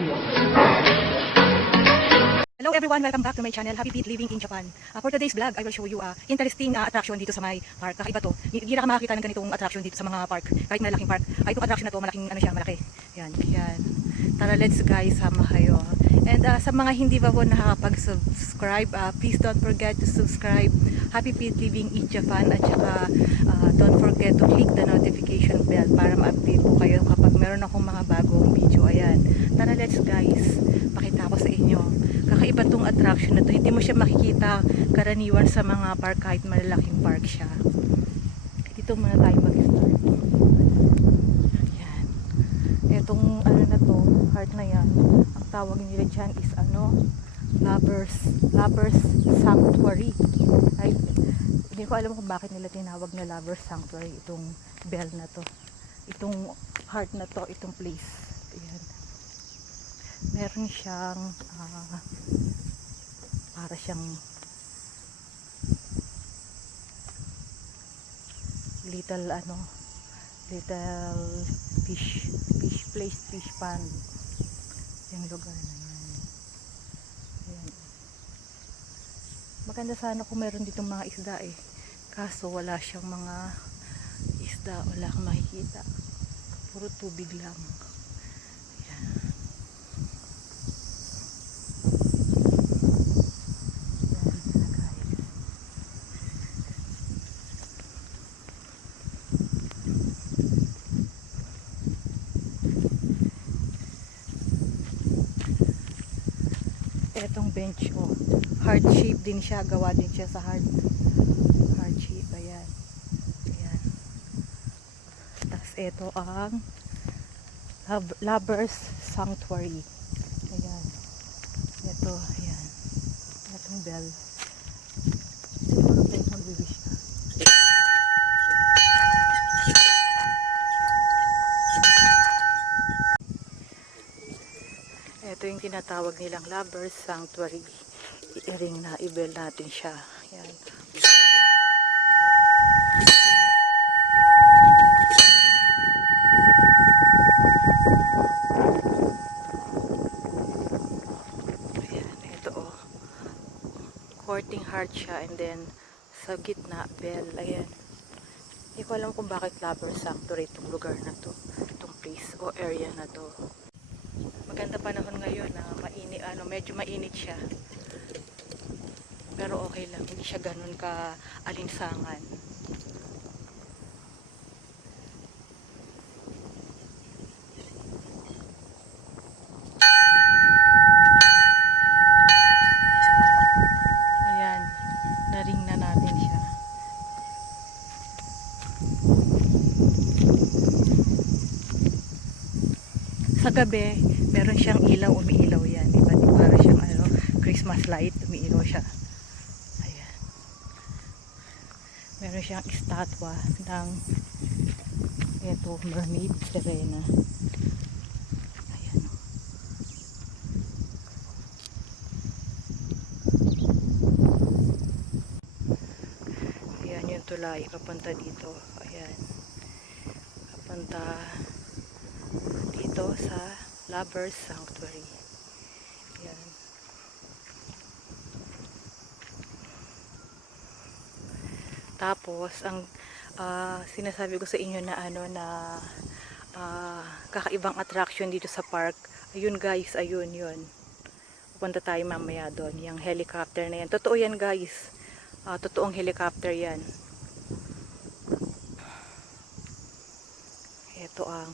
Hello everyone, welcome back to my channel, Happy Feet Living in Japan. For today's vlog, I will show you interesting attraction dito sa my park. Kakaiba to. Hindi na ka makakita ng ganitong attraction dito sa mga park. Kahit malaking park. Ay, itong attraction na to, malaking ano siya, malaki. Yan, yan. Tara, let's guys, sama kayo. And sa mga hindi pa po nakakapag-subscribe, please don't forget to subscribe Happy Feet Living in Japan. At saka don't forget to click the notification bell para ma-update po kayo kapag meron akong mga bagong video. Ayan. Tara, let's guys. Pakita ko sa inyo. Kakaiba tong attraction na to. Hindi mo siya makikita karaniwan sa mga park kahit malalaking park siya. Dito muna tayo mag-start. Yan. Etong ano na to, heart na yan. Ang tawag nila dyan is Lovers Sanctuary. Right? Hindi ko alam kung bakit nila tinawag na Lovers Sanctuary itong bell na to. Itong heart na to, itong place. Ayan. Meron siyang para siyang little fish place, fish pond yung lugar na yan. Ayan. Maganda sana kung meron ditong mga isda kaso wala siyang mga isda, wala kang makikita, puro tubig lang. Etong bench heart shape din siya, gawa din siya sa heart shape. Ayan, ayan. Tapos ito ang Lovers Sanctuary. Ayan, ito, ayan, etong bell. Siguro tayo magbibis na. Ito yung tinatawag nilang Lovers Sanctuary. I-ring na, i-bell natin siya. Yan. Ayan, ito courting heart siya, and then sa gitna, bell. Ayan. Hindi ko alam kung bakit Lovers Sanctuary itong lugar na to, itong place o area na to. Maganda panahon ngayon na mainit, medyo mainit siya. Pero okay lang, hindi siya ganun ka alinsangan. Ayan, naring na natin siya. Sa gabi, meron siyang ilaw, umiilaw yan. Diba? Para siyang Christmas light, umiilaw siya. Ayan. Meron siyang estatwa ng mermaid, sirena. Ayan. Ayan yung tulay, papunta dito. Ayan. Papunta dito sa Lovers Sanctuary. Yan. Tapos ang sinasabi ko sa inyo na kakaibang attraction dito sa park. Ayun guys, ayun yun. Pupunta tayo mamaya doon, yung helicopter na yan. Totoo yan guys. Totoong helicopter yan. Ito ang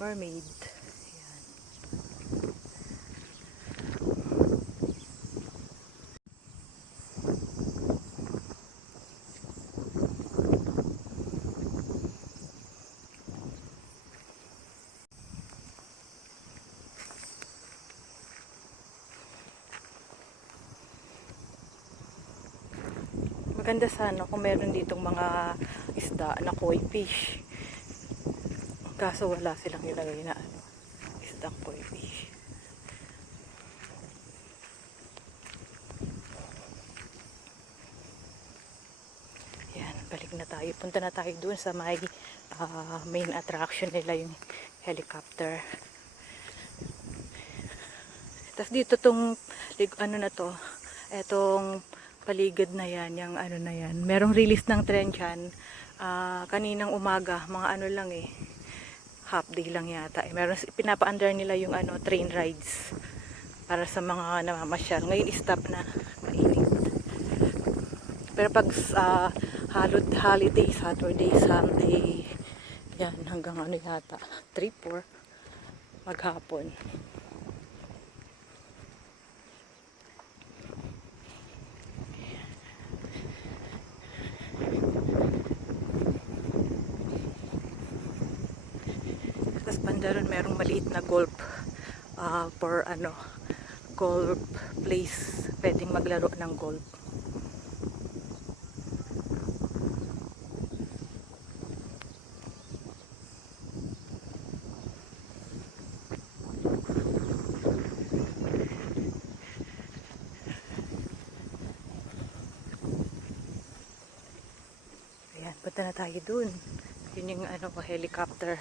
mermaid. Ayan. Maganda sana kung meron ditong mga isda na koi fish. Kaso wala silang nilagay na isdang koi fish. Yan, balik na tayo. Punta na tayo dun sa main attraction nila, yung helicopter. Tapos dito tong ano na to, etong paligid na yan, yung ano na yan. Merong release ng tren dyan. Kaninang umaga, mga ano lang eh, half day lang yata. Meron, pinapa-under nila yung ano, train rides para sa mga namamasyal. Ngayon stop na, mainit. Pero pag holiday, Saturday, Sunday, yan, hanggang ano yata, 3-4 maghapon. Tapos banda ron merong maliit na golf for ano, golf place, pwedeng maglaro ng golf. Ayan, punta na tayo dun. Yun yung ano, helicopter.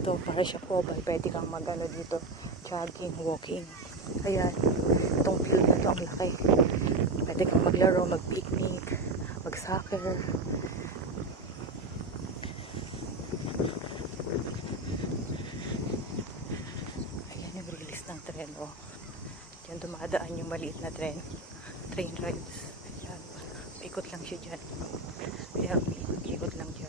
Ito, para siya po, pwede kang mag-ano dito, jogging, walking. Ayan, itong field na ito, ang laki. Pwede kang maglaro, mag-picnic, mag-soccer. Ayan yung release ng tren, oh. Diyan dumadaan yung maliit na tren. Train rides. Ayan, ikot lang siya dyan. Ayan, ikot lang dyan.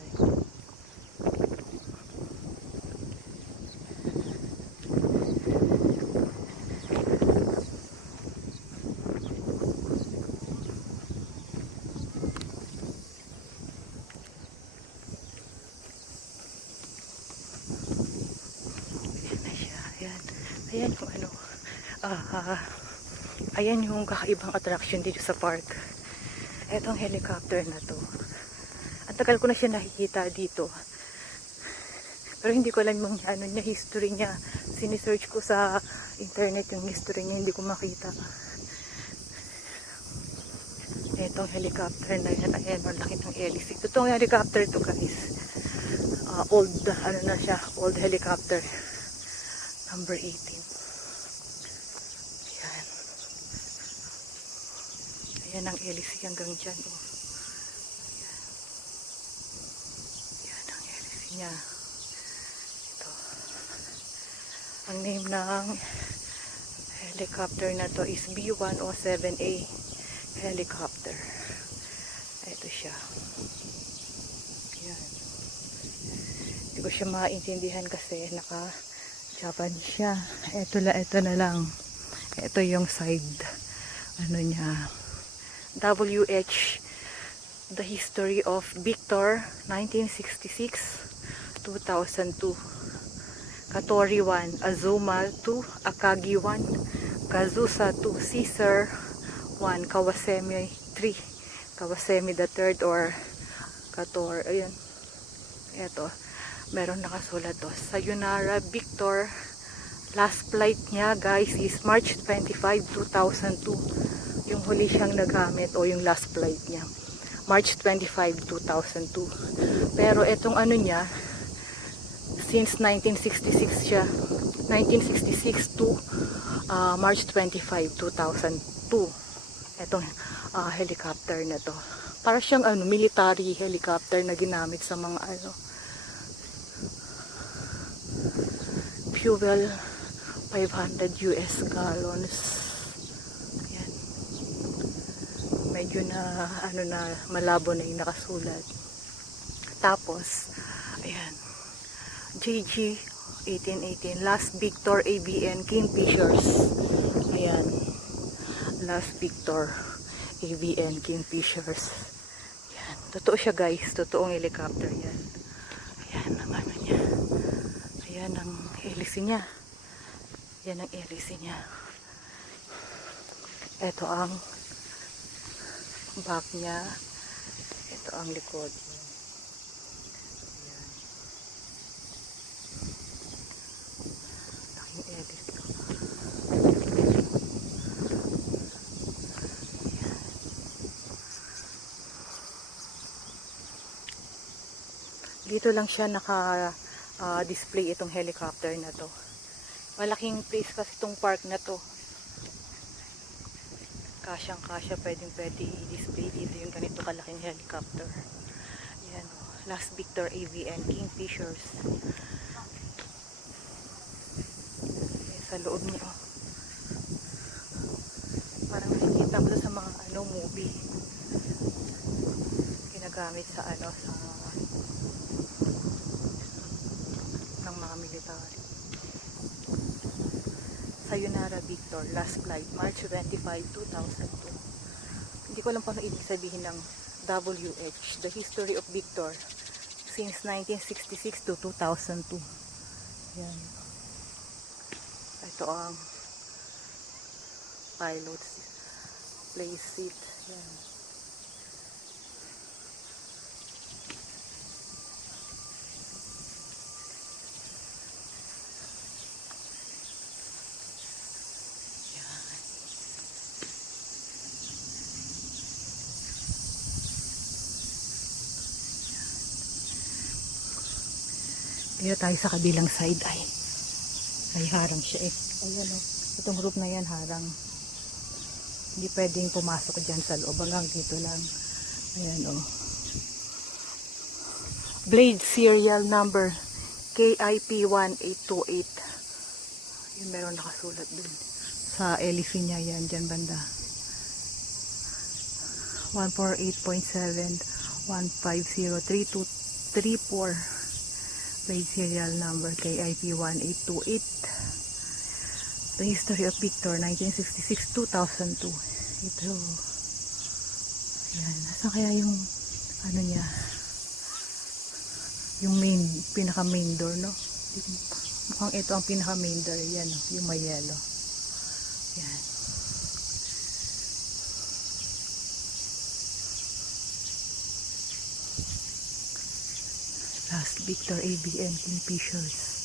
Ayan yung ano, ayan yung kakaibang attraction dito sa park. Etong helicopter na to. Ang tagal ko na siya nakikita dito. Pero hindi ko alam yung ano niya, history niya. Sinisearch ko sa internet yung history niya, hindi ko makita. Etong helicopter na yan, ayan, malaki ng hélice. Itong helicopter to guys. Old, ano na siya, old helicopter. Number 18. Ayan. Ayan ang hélice hanggang dyan. Oh. Ayan. Ayan ang hélice niya. Ito. Ang name ng helicopter na to is V-107A helicopter. Ito siya. Ayan. Hindi ko siya maintindihan kasi Japan siya. Ito na lang. Ito yung side. Ano niya. WH. The History of Victor. 1966-2002. Katori 1. Azuma 2. Akagi 1. Kazusa 2. Caesar 1. Kawasemi 3. Kawasemi the third or Kator. Ayun. Ito. Meron nakasulat to. Sayonara Victor. Last flight niya guys is March 25, 2002. Yung huli siyang nagamit o yung last flight niya. March 25, 2002. Pero etong ano niya, since 1966 siya. 1966 to March 25, 2002. Etong helicopter na to. Para siyang ano, military helicopter na ginamit sa mga ano, fuel 500 US gallons. Ayan. Medyo na ano na malabo na yung nakasulat. Tapos ayan. JG 1818 Last Victor ABN Kingfishers. Ayan. Last Victor ABN Kingfishers. Ayan. Totoo siya guys. Totoong helicopter yan. Ayan ang ano niya. Ayan ang hélice niya. Yan ang hélice niya. Ito ang back niya. Ito ang likod. Laking edit ko. Dito lang siya naka-display itong helicopter na to. Malaking place kasi itong park na to. Kasyang-kasya, pwedeng-pwede i-display dito yung ganito kalaking helicopter. Yan, Last Victor AVN Kingfishers. Yan, sa loob niyo. Parang nakikita mo sa mga movie. Ginagamit sa sa ng mga military. Sayonara Victor, last flight, March 25, 2002. Hindi ko alam paano ibig sabihin ng WH, the history of Victor since 1966 to 2002. Yan. Ito ang pilot's place seat. Yan. Dito tayo sa kabilang side ay harang siya eh. Ayan o. Itong group na yan harang. Hindi pwedeng pumasok dyan sa loob. Hanggang dito lang. Ayan o. Blade serial number KIP1828. Yung meron nakasulat dun. Sa LEC niya yan. Dyan banda. 148.7 1503234. Blade serial number KIP1828. The history of Victor 1966-2002. Ito. Yan. Nasaan kaya yung niya? Yung pinaka main door, no? Mukhang ito ang pinaka main door. Yan, yung may yellow. Yan. Last Victor ABN Kingfishers.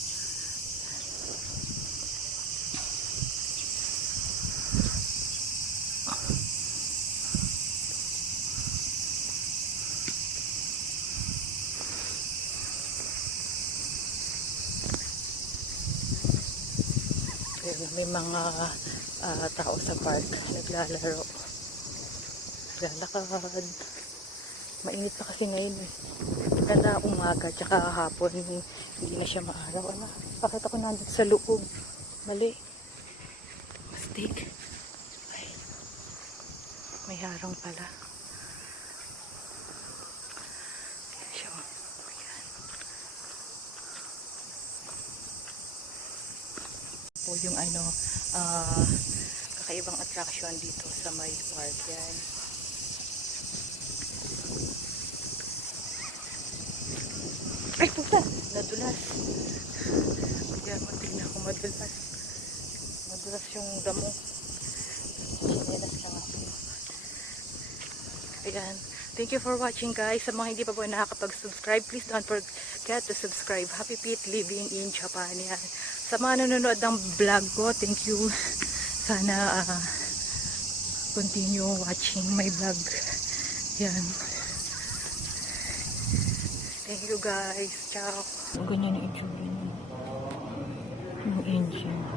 May mga tao sa park naglalaro, naglalakad. Mainit pa kasi ngayon eh. Ganda umaga tsaka hapon, hindi na siya maaraw. Pakita ko nandun sa loob. Mali. Mistake. Ay. May harang pala. Siya. Ayan. Po yung kakaibang attraction dito sa may park yan. Ay, puta! Nadulas. Kaya tingnan ko madulas. Madulas yung damo. Sinilas ka nga. Ayan. Thank you for watching guys. Sa mga hindi pa po nakakapag-subscribe, please don't forget to subscribe. Happy Pete living in Japan. Yan. Sa mga nanonood ng vlog ko, thank you. Sana continue watching my vlog. Yan. Thank you guys. Ciao. Ganyan ang itsura ng engine.